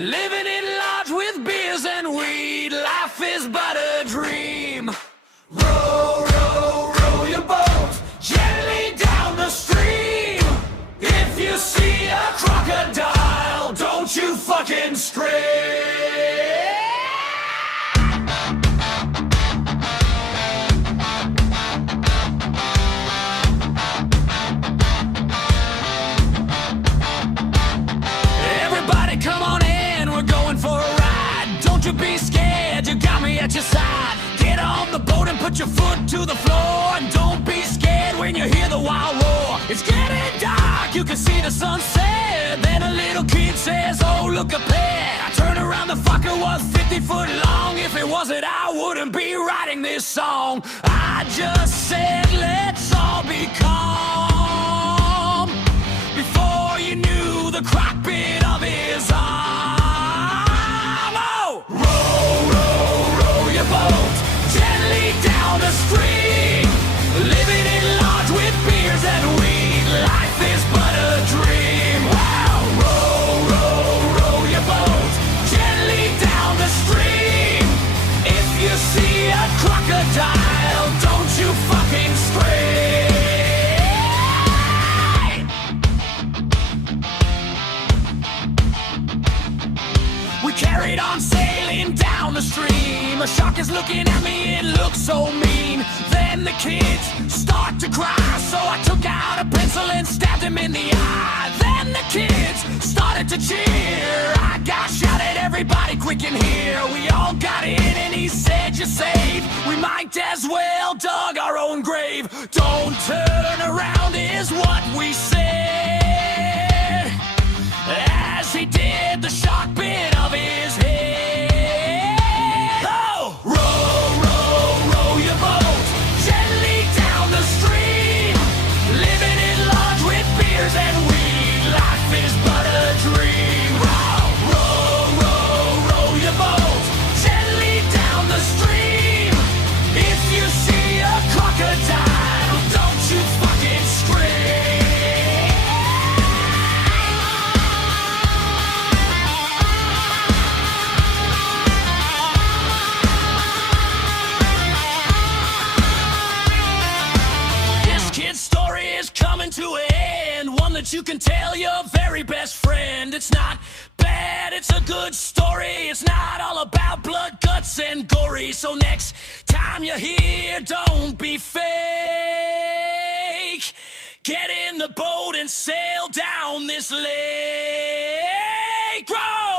Living in lodge with beers and weed, life is but a dream. Row, row, row your boat gently down the stream. If you see a crocodile, don't you fucking scream. Be scared, you got me at your side. Get on the boat and put your foot to the floor. And don't be scared when you hear the wild roar. It's getting dark, you can see the sunset. Then a little kid says, oh look up there. I turn around, the fucker was 50 foot long. If it wasn't, I wouldn't be writing this song. I just said, let's all be calm. Before you knew the croc bit of his arm. Gently down the stream, living in lodge with beers and weed. Life is but a dream. Wow, row, row, row your boat gently down the stream. If you see a crocodile, don't you fucking scream. We carried on sailing down the stream. A shark is looking at me, it looks so mean. Then the kids start to cry, so I took out a pencil and stabbed him in the eye. Then the kids started to cheer. I got shouted, everybody quick in here. We all got in and he said, you're safe. We might as well dug our own grave. Don't turn around is what we said. As he did, the shark bit of his head. And weed, life is but a dream. Row, row, row, row your boat gently down the stream. If you see a crocodile, don't you fucking scream. This kid's story is coming to an end, one that you can tell your very best friend. It's not bad, it's a good story. It's not all about blood, guts, and gory. So next time you're here, don't be fake. Get in the boat and sail down this lake. Row!